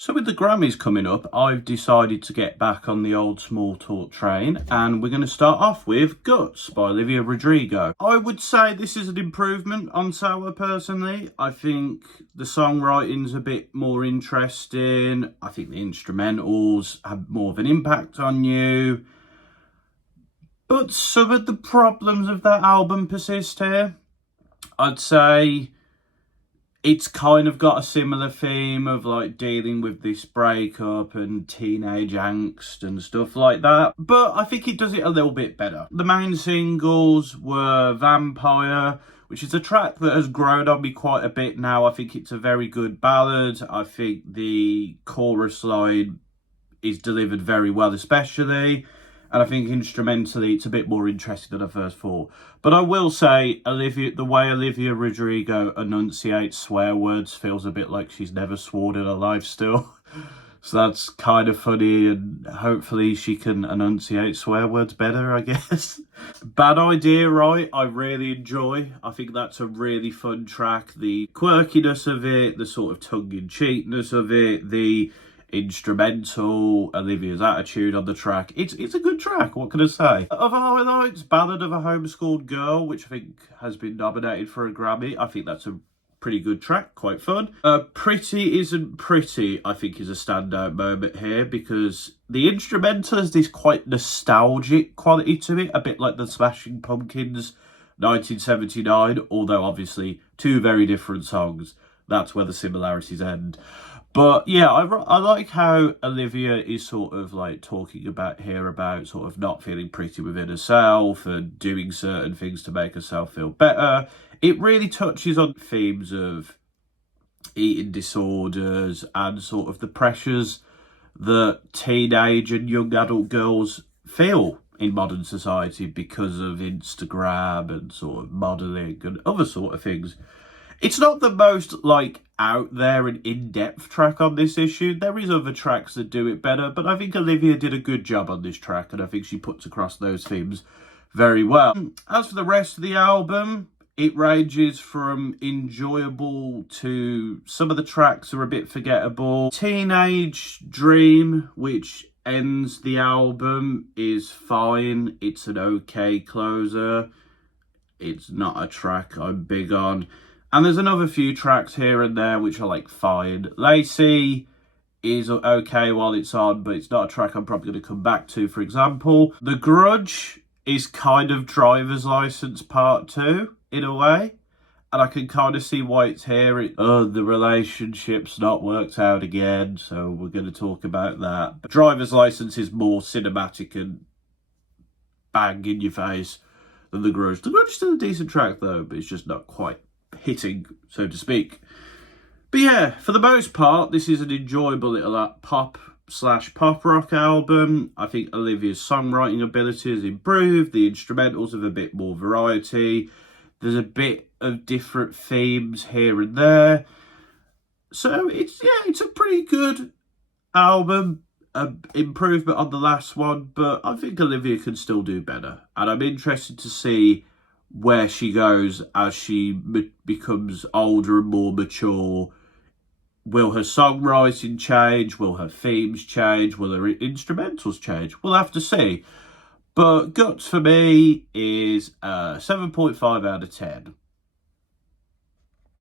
So with the Grammys coming up, I've decided to get back on the old small talk train, and we're going to start off with Guts by Olivia Rodrigo. I would say this is an improvement on Sour personally. I think the songwriting's a bit more interesting. I think the instrumentals have more of an impact on you. But some of the problems of that album persist here. I'd say it's kind of got a similar theme of like dealing with this breakup and teenage angst and stuff like that. But I think it does it a little bit better. The main singles were Vampire, which is a track that has grown on me quite a bit now. I think it's a very good ballad. I think the chorus line is delivered very well, especially. And I think instrumentally it's a bit more interesting than I first thought. But I will say, the way Olivia Rodrigo enunciates swear words feels a bit like she's never sworn in her life still. So that's kind of funny, and hopefully she can enunciate swear words better, I guess. Bad Idea, right? I really enjoy. I think that's a really fun track. The quirkiness of it, the sort of tongue-in-cheekness of it, the instrumental, Olivia's attitude on the track. It's a good track, what can I say? Other highlights, Ballad of a Homeschooled Girl, which I think has been nominated for a Grammy. I think that's a pretty good track, quite fun. Pretty Isn't Pretty, I think, is a standout moment here, because the instrumental has this quite nostalgic quality to it, a bit like the Smashing Pumpkins 1979, although obviously two very different songs. That's where the similarities end. But yeah, I like how Olivia is sort of like talking about sort of not feeling pretty within herself and doing certain things to make herself feel better. It really touches on themes of eating disorders and sort of the pressures that teenage and young adult girls feel in modern society because of Instagram and sort of modelling and other sort of things. It's not the most, like, out there and in-depth track on this issue. There is other tracks that do it better, but I think Olivia did a good job on this track, and I think she puts across those themes very well. As for the rest of the album, it ranges from enjoyable to some of the tracks are a bit forgettable. Teenage Dream, which ends the album, is fine. It's an okay closer. It's not a track I'm big on. And there's another few tracks here and there which are like fine. Lacey is okay while it's on, but it's not a track I'm probably going to come back to, for example. The Grudge is kind of Driver's License Part 2, in a way. And I can kind of see why it's here. The relationship's not worked out again, so we're going to talk about that. But Driver's License is more cinematic and bang in your face than The Grudge. The Grudge is still a decent track, though, but it's just not quite hitting, so to speak. But yeah, for the most part, this is an enjoyable little pop/pop rock album. I think Olivia's songwriting ability has improved. The instrumentals have a bit more variety. There's a bit of different themes here and there. So it's a pretty good album. Improvement on the last one, but I think Olivia can still do better. And I'm interested to see where she goes as she becomes older and more mature. Will her songwriting change? Will her themes change? Will her instrumentals change? We'll have to see. But Guts for me is 7.5 out of 10.